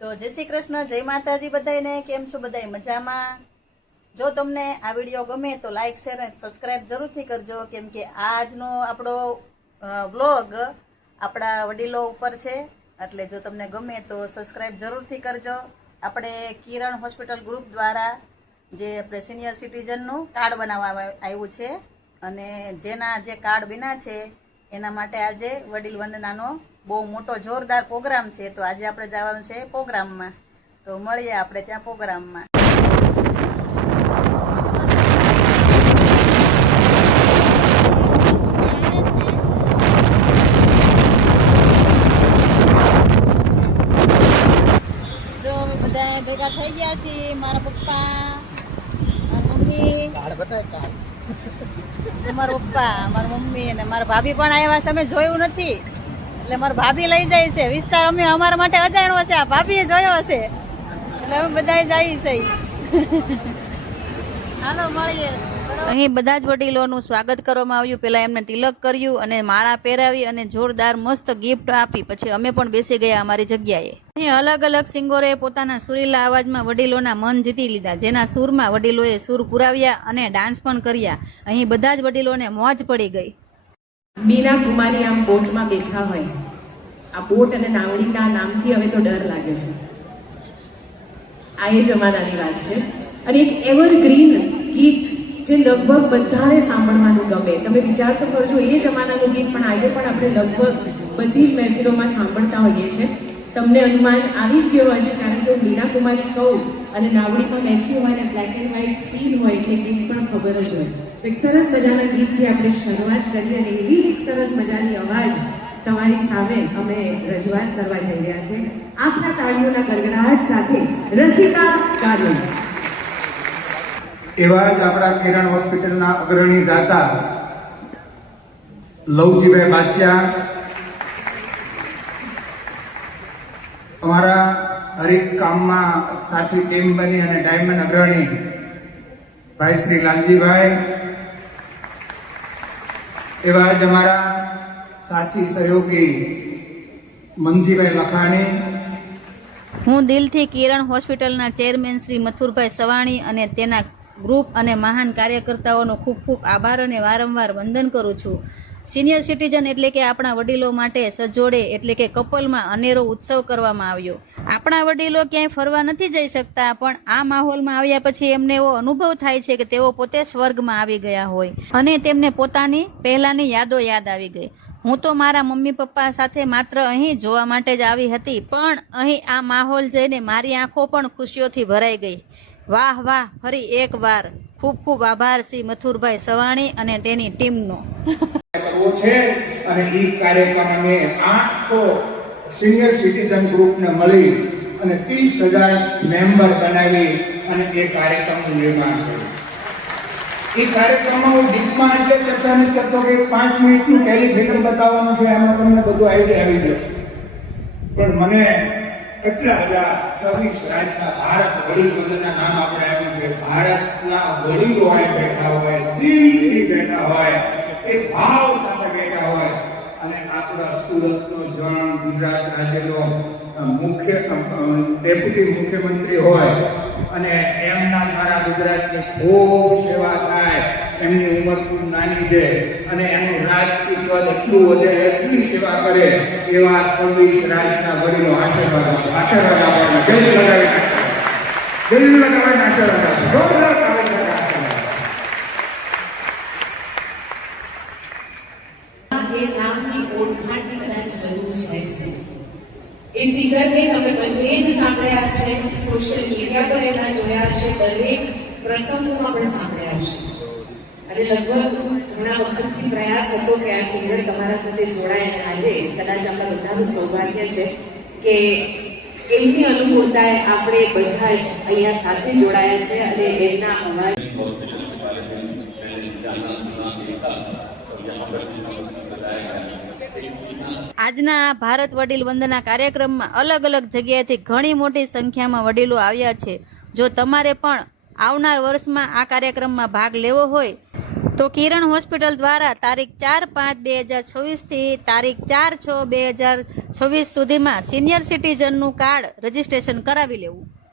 તો જય શ્રી કૃષ્ણ, જય માતાજી બધાને. કેમ છો બધાય? મજામાં? જો તમને આ વિડીયો ગમે તો લાઈક શેર અને સબસ્ક્રાઇબ જરૂરથી કરજો, કેમ કે આજનો આપણો વ્લોગ આપણા વડીલો ઉપર છે. એટલે જો તમને ગમે તો સબસ્ક્રાઇબ જરૂરથી કરજો. આપણે કિરણ હોસ્પિટલ ગ્રુપ દ્વારા જે આપણે સિનિયર સિટીઝનનું કાર્ડ બનાવવામાં આવ્યું છે, અને જેના જે કાર્ડ બન્યા છે એના માટે આજે વડીલ વંદનાનો બહુ મોટો જોરદાર પ્રોગ્રામ છે. તો આજે આપણે જવાનું છે પ્રોગ્રામમાં. તો મળીએ આપણે ત્યાં પ્રોગ્રામમાં. જો અમે બધા ભેગા થઈ ગયા છીએ. મારા પપ્પા, મારા મમ્મી, મારા પપ્પા, મારા મમ્મી અને મારા ભાભી પણ આવ્યા છે. અમે જોયું નથી એટલે મારા ભાભી લઈ જાય છે. વિસ્તાર અમે અમારા માટે અજાણ્યો છે, આ ભાભીએ જોયો હશે એટલે અમે બધા જઈએ છીએ. હાલો મળીએ. અહીં બધા જ વડીલોનું સ્વાગત કરવામાં આવ્યું. પહેલા એમને તિલક કર્યું અને માળા પહેરાવી અને જોરદાર મસ્ત ગિફ્ટ આપી. પછી અમે પણ બેસી ગયા અમારી જગ્યાએ. અહીં અલગ અલગ સિંગરોએ પોતાના સુરીલા અવાજમાં વડીલોના મન જીતી લીધા. જેના સૂરમાં વડીલોએ સૂર પુરાવ્યા અને ડાન્સ પણ કર્યા. અહીં બધા જ વડીલોને મોજ પડી ગઈ. મીના કુમારી આમ બોટમાં બેઠા હોય. આ બોટ અને નાવડીના નામથી હવે તો ડર લાગે છે. આ એ જમાનાની વાત છે. અને એક એવરગ્રીન ગીત જે લગભગ બધાને સાંભળવાનું ગમે. તમે વિચાર તો કરજો, એ જમાનાનું ગીત પણ આજે પણ આપણે લગભગ બધી જ મહેફિલોમાં સાંભળતા હોઈએ છીએ. તમને અનુમાન આવી જ ગયો હશે, કારણ કે હું મીના કુમારી કહું અને નાવડીમાં બેઠી હોય અને બ્લેક એન્ડ વ્હાઇટ સીન હોય એટલે ગીત પણ ખબર જ હોય. એક સરસ મજાના ગીતથી આપણે શરૂઆત કરીએ અને એવી જ એક સરસ મજાની અવાજ તમારી સામે અમે રજૂઆત કરવા જઈ રહ્યા છે. આપના તાળીઓના ગડગડાટ સાથે રસિકા ગાજો. એવા જ આપણા કિરણ હોસ્પિટલના અગ્રણી દાતા લવજીભાઈ બાદશાહ, અમારા હરેક કામમાં સાથી ટીમ બની અને ડાયમંડ અગ્રણી ભાઈ શ્રી લાલજીભાઈ, એવા જ અમારા સાથી સહયોગી મનજીભાઈ લખાણી. હું દિલથી કિરણ હોસ્પિટલના ચેરમેન શ્રી મથુરભાઈ સવાણી અને તેના ગ્રુપ અને મહાન કાર્યકર્તાઓનો ખૂબ ખૂબ આભાર અને વારંવાર વંદન કરું છું. સિનિયર સિટીઝન એટલે કે આપણા વડીલો માટે સજોડે એટલે કે કપલમાં અનેરો ઉત્સવ કરવામાં આવ્યો. આપણા વડીલો ક્યાંય ફરવા નથી જઈ શકતા, પણ આ માહોલમાં આવ્યા પછી એમને એવો અનુભવ થાય છે કે તેઓ પોતે સ્વર્ગમાં આવી ગયા હોય અને તેમને પોતાની પહેલાની યાદો યાદ આવી ગઈ. હું તો મારા મમ્મી પપ્પા સાથે માત્ર અહીં જોવા માટે જ આવી હતી, પણ અહીં આ માહોલ જોઈને મારી આંખો પણ ખુશીઓથી ભરાઈ ગઈ. વાહ વાહ, ફરી એક વાર ખૂબ ખૂબ આભાર શ્રી મથુરભાઈ સવાણી અને તેની ટીમનો. કરવો છે અને એ કાર્યક્રમ અમે 800 સિનિયર સિટીઝન ગ્રુપને મળી અને 30,000 મેમ્બર બનાવી અને એ કાર્યક્રમનું નિર્માણ કર્યું. એ કાર્યક્રમમાં હું ડીપમાં આજે ચર્ચા નથી કરતો કે 5 મિનિટનું ટેલિફિલ્મ બતાવવાનું છે, એમાં તમને બધું આઈડિયા આવી જશે. પણ મને એટલા બધા 26 રાજ્યના ભારત વડીલ વંદના નામ આપણે આપ્યું છે. ભારતના વડીલો અહીં બેઠા હોય, દિલથી બેઠા હોય, એક ભાવ સાથે બેઠા હોય અને આપણા સુરતનો જણ, ગુજરાત રાજ્યનો ડેપ્યુટી મુખ્યમંત્રી હોય અને એમના મારા ગુજરાતની ખૂબ સેવા થાય. એમની ઉંમર ખૂબ નાની છે અને એનું રાજકીય પદ એટલું વધે, એટલી સેવા કરે એવા 26 રાજ્યના વડીલો આશીર્વાદ આપવાના. દિલ લગાવી આશીર્વાદ આપો. એ નામની ઓળખાણની કદાચ જરૂર છે. એ સિંગરને તમે બધે જ સાંભળ્યા છે, સોશિયલ મીડિયા પર એના જોયા છે, દરેક પ્રસંગોમાં પણ સાંભળ્યા છે. અને લગભગ ઘણા વખતથી પ્રયાસ હતો કે આ સિંગર તમારા સાથે જોડાય. આજે કદાચ આપણા બધાનું સૌભાગ્ય છે કે એમની અનુકૂળતાએ આપણે બધા જ અહીંયા સાથે જોડાયા છે અને એમના અવાજ. આજના ભારત વડીલ વંદના કાર્યક્રમમાં અલગ અલગ જગ્યાએથી ઘણી મોટી સંખ્યામાં વડીલો આવ્યા છે. જો તમારે પણ આવનાર વર્ષમાં આ કાર્યક્રમમાં ભાગ લેવો હોય તો કિરણ હોસ્પિટલ દ્વારા તારીખ 4/5/2026 થી તારીખ 4/6/2026 સુધીમાં સિનિયર સિટીઝનનું કાર્ડ રજીસ્ટ્રેશન કરાવી લેવું.